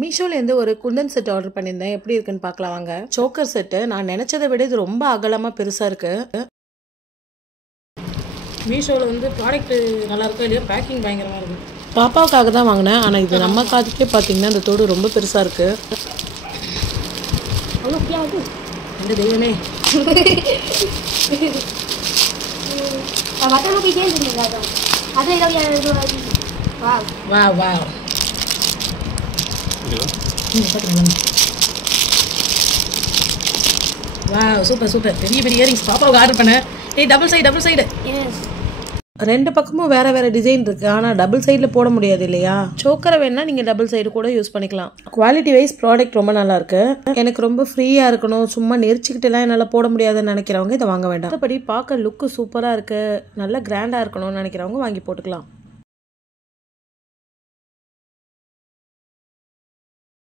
மீஷோலேருந்து ஒரு Kundan set order பண்ணியிருந்தேன். எப்படி இருக்குன்னு பார்க்கலாம் வாங்க. சோக்கர் செட்டு நான் நினச்சதை விட இது ரொம்ப அகலமாக பெருசாக இருக்குது. மீஷோவில் வந்து ப்ராடக்ட்டு நல்லா இருக்கா இல்லையா, பேக்கிங் பயங்கரமாக இருக்குது. பாப்பாவுக்காக தான் வாங்கினேன். ஆனால் இது நம்ம காதுக்கே பார்த்தீங்கன்னா இந்த தோடு ரொம்ப பெருசாக இருக்குது. இந்த தெய்வமே வா வா வா சூப்பர் சூப்பர். பெரிய பெரிய இயரிங்ஸ் பாப்பாவுக்கு ஆர்டர் பண்ணேன். டபுள் சைடு ரெண்டு பக்கமும் வேற வேற டிசைன் இருக்கு. ஆனால் டபுள் சைடில் போட முடியாது இல்லையா. சோக்கரை வேணா நீங்கள் டபுள் சைடு கூட யூஸ் பண்ணிக்கலாம். குவாலிட்டி வைஸ் ப்ராடக்ட் ரொம்ப நல்லா இருக்கு. எனக்கு ரொம்ப ஃப்ரீயாக இருக்கணும், சும்மா நெரிச்சிக்கிட்டுலாம் என்னால் போட முடியாதுன்னு நினைக்கிறவங்க இதை வாங்க வேண்டாம். மற்றபடி பார்க்க லுக்கு சூப்பராக இருக்கு, நல்ல கிராண்டாக இருக்கணும்னு நினைக்கிறவங்க வாங்கி போட்டுக்கலாம்.